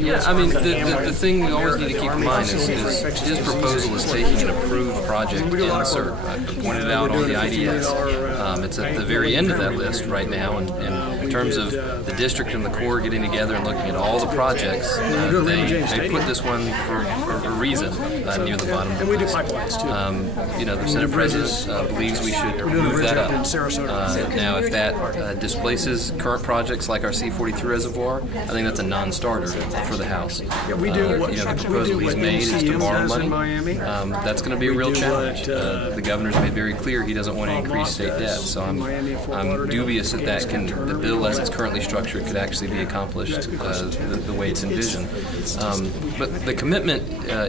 Yeah, I mean, the thing we always need to keep in mind is his proposal is taking an approved project in SERP. I pointed it out on the IDS. It's at the very end of that list right now, and in terms of the district and the Corps getting together and looking at all the projects, they put this one for a reason near the bottom of the list. The Senate President believes we should move that up. Now, if that displaces current projects like our C-43 reservoir, I think that's a non-starter for the House. The proposal he's made is to borrow money. That's going to be a real challenge. The governor's made very clear he doesn't want to increase state debt, so I'm dubious that the bill as it's currently structured could actually be accomplished the way it's envisioned. But the commitment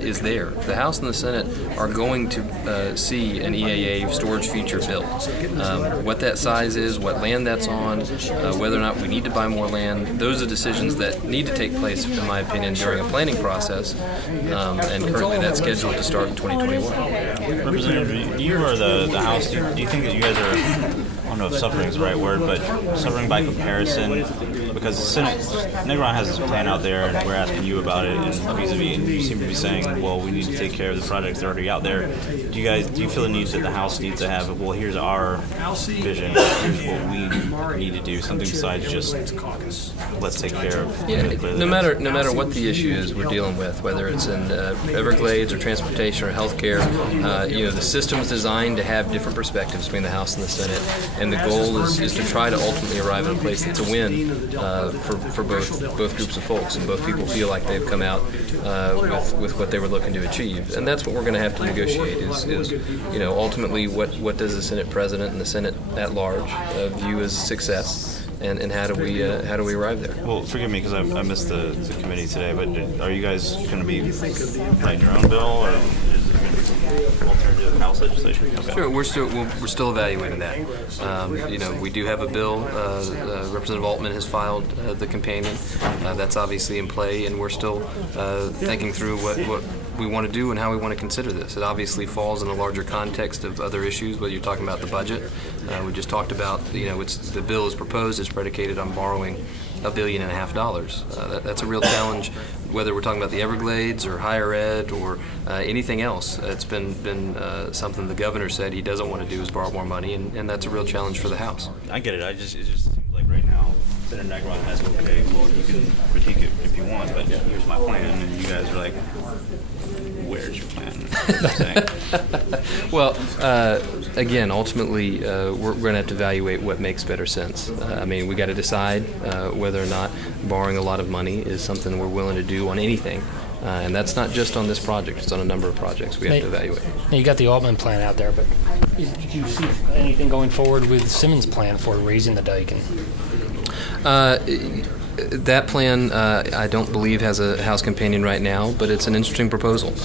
is there. The House and the Senate are going to see an EAA storage feature built. What that size is, what land that's on, whether or not we need to buy more land, those are decisions that need to take place, in my opinion, during a planning process, and currently that's scheduled to start in 2021. Representative, you or the House, do you think that you guys are, I don't know if suffering is the right word, but suffering by comparison? Because the Senate, Negron has this plan out there, and we're asking you about it, and vis-a-vis, and you seem to be saying, well, we need to take care of the projects that are already out there. Do you feel the need that the House needs to have, well, here's our vision, here's what we need to do, something besides just let's take care of no matter what the issue is we're dealing with, whether it's in Everglades or transportation or healthcare, the system's designed to have different perspectives between the House and the Senate, and the goal is to try to ultimately arrive at a place that's a win for both groups of folks, and both people feel like they've come out with what they were looking to achieve, and that's what we're going to have to negotiate. Is ultimately what does the Senate President and the Senate at large view as success, and how do we arrive there? Well, forgive me because I missed the committee today, but are you guys going to be writing your own bill, or is there going to be some alternative House legislation? Okay. Sure, we're still evaluating that. We do have a bill. Representative Altman has filed the companion. That's obviously in play, and we're still thinking through what we want to do and how we want to consider this. It obviously falls in a larger context of other issues, whether you're talking about the budget. We just talked about, the bill is proposed is predicated on borrowing $1.5 billion. That's a real challenge, whether we're talking about the Everglades or higher ed or anything else. It's been something the governor said he doesn't want to do is borrow more money, and that's a real challenge for the House. I get it. It just seems like right now, Senator Negron has, okay, well, you can critique it if you want, but here's my plan, and you guys are like, where's your plan? Well, again, ultimately, we're going to have to evaluate what makes better sense. We got to decide whether or not borrowing a lot of money is something we're willing to do on anything. And that's not just on this project, it's on a number of projects we have to evaluate. Now you got the Altman plan out there, but do you see anything going forward with Simmons' plan for raising the dike? That plan, I don't believe has a House companion right now, but it's an interesting proposal.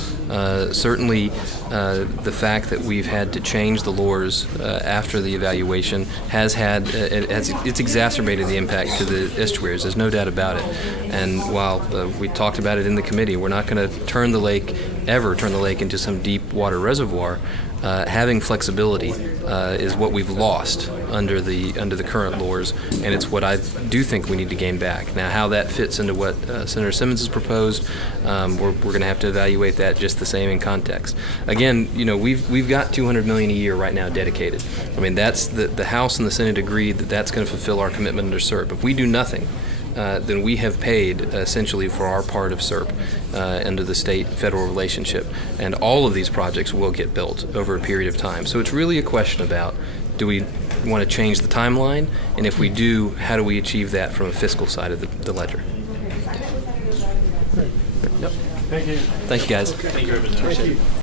Certainly, the fact that we've had to change the lures after the evaluation it's exacerbated the impact to the estuaries. There's no doubt about it. And while we talked about it in the committee, we're not going to turn the lake into some deep water reservoir. Having flexibility is what we've lost under the current laws, and it's what I do think we need to gain back. Now, how that fits into what Senator Simmons has proposed, we're going to have to evaluate that just the same in context. Again, we've got $200 million a year right now dedicated. That's the House and the Senate agreed that that's going to fulfill our commitment under SERP. If we do nothing, then we have paid essentially for our part of SERP under the state-federal relationship. And all of these projects will get built over a period of time. So it's really a question about, do we want to change the timeline? And if we do, how do we achieve that from a fiscal side of the ledger? Yep. Thank you. Thank you, guys. Thank you, Representative.